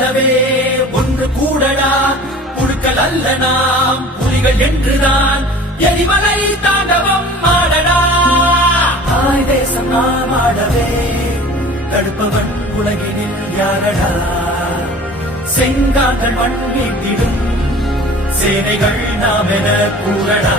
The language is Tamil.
அல்லவே ஒன்று கூடடா புழுக்கள் அல்ல நாம் புலிகள் என்றுதான் எரிமலை தாண்டவம் ஆடடா தாய் தேசம் நாம் ஆடவே தடுப்பவன் உலகினில் யாரடா செங்காந்தன் மண் மீட்டிடும் சேனைகள் நாம் என கூறடா